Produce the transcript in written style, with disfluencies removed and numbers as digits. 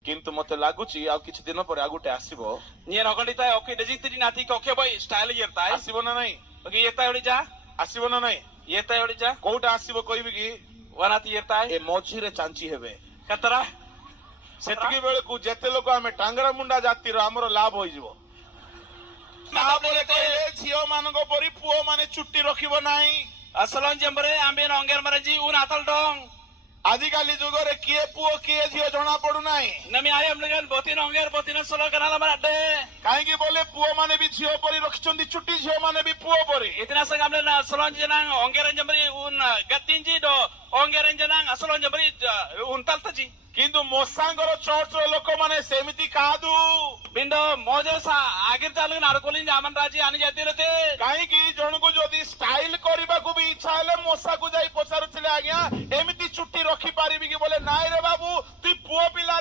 किंतु मते लागुची आ किछि दिन पर आगुटे आसीबो Nien okon ditai oke dejitri nati koke boy style yertai. आसीबो ना नहीं Oke yertai odi ja. आसीबो ना नहीं Yertai odi ja. कोउटा आसीबो कहबी कि Wanati yertai. ए मझी रे चांची हेबे Katara. सेतकी बेले को जेते लोक आमे टांगरा मुंडा जाति रो हमरो लाभ होई जिवो ताबले कहले झियो मानको परी पुओ माने छुट्टी रखिबो नाही Asalon jambare ambe nonger maraji un atal dong. आजिकाली जुगरे किए पुओ किए झियो जणा पडु नाही Nami ayam dengan botin onger botin solo kanala marade. काहेकि बोले पुओ माने भी झियो परी रखिचंदी छुट्टी झियो माने भी पुओ परी Itina sangamle na asalon jenang onger jambari un gatinji do onger jenang asalon jambari un taltaji. किंतु मोसांगर चर्च रो लोक माने सेमिति कादु Bindo mojo sa agir chalu narkolin jaman raji ani jati rete. काहेकि जणको जदी स्टाइल करबा को भी इच्छा हेले मोसा को जाई पचारुथिले आज्ञा एमिति छुट्टी रखी पारिबी कि बोले नाइ रे बाबू तू पुओ पिला